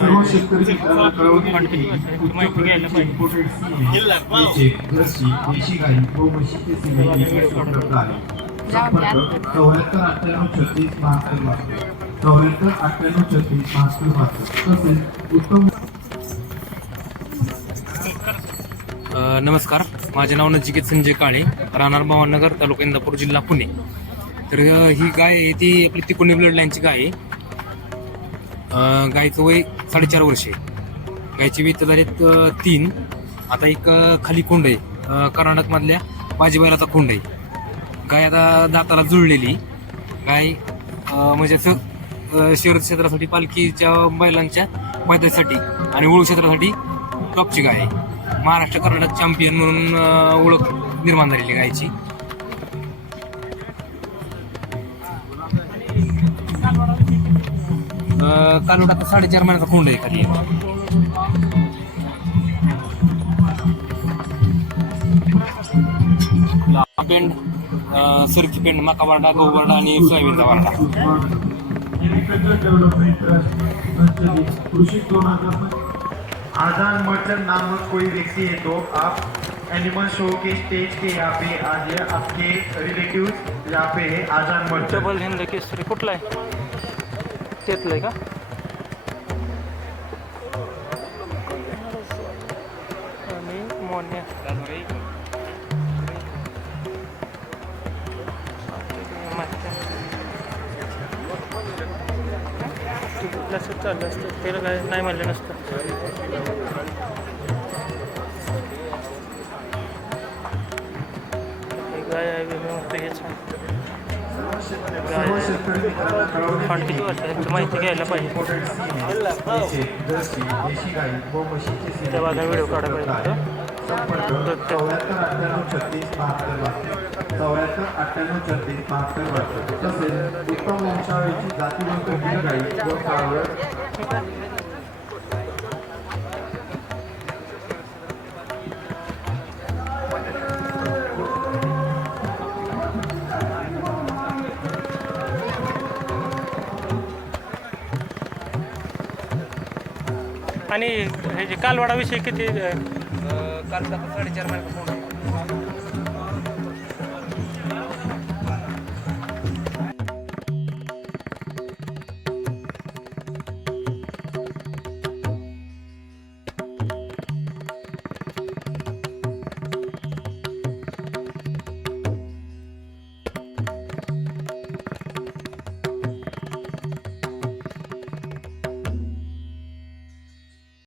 सर्व शेतकरी मित्रांना कळवते पण किती वर्ष आहे? ती माहिती घ्यायला पाहिजे. इम्पोर्टेड सीमेचे जर्सी देशी गाई व म्हशीचे सीमे एकच उपलब्ध आहे. संपर्क चौऱ्याहत्तर अठ्ठ्याण्णव छत्तीस बहात्तर बहात्तर. चौऱ्याहत्तर अठ्ठ्याण्णव छत्तीस बहात्तर बहात्तर. तसेच उत्तम अ, नमस्कार. माझे नाव नचिकेत संजय काळे. राहणार भवाननगर तालुका इंदापूर जिल्हा पुणे. तर ही गाय आहे ती आपली तिकोणी ब्लड लाईनची गाय आहे. गायचं वय साडेचार वर्ष आहे. गायची वेत झालीत तीन. आता एक खाली कोंड आहे. कर्नाटकमधल्या बाजीबाईलाचा कोंड आहे. गाय आता दाताला जुळलेली. गाय म्हणजे असं शहर शरद क्षेत्रासाठी पालखीच्या बैलांच्या मैदानासाठी आणि ओळख क्षेत्रासाठी टॉपची गाय आहे. महाराष्ट्र कर्नाटक चॅम्पियन म्हणून ओळख निर्माण झालेली गायची. आता साडेचार महिन्याचा कोंड आहे खाली पेंड सुरखी पेंड मका वारडा गहू वारडा आणि सोयाबीनचा वारडा आजान मर्चेंट नामक कोई व्यक्ति है तो आप एनिमल शो के स्टेज के यहाँ पे आज आपके रिलेटिव यहाँ पे है आजान मर्चेंट। डबल कुठला आहे? आहे का आणि मोन्या लसच चाललं असतं त्याला काय नाही म्हणलं नसतं गाय आहे विमा होतं हेच आहे किती वर्ष याची माहिती घ्यायला पाहिजे तेव्हा त्या व्हिडिओ काढायला पाहिजे चौऱ्याहत्तर अठ्ठ्याण्णव छत्तीस बहात्तर चौऱ्याहत्तर अठ्ठ्याण्णव छत्तीस बहात्तर तसेच उत्तम वंशावळीची जातीवंत गिरगाई व कावळ आणि हे जे कालवाडाविषयी किती काल साडेचार महिन्याचा फोन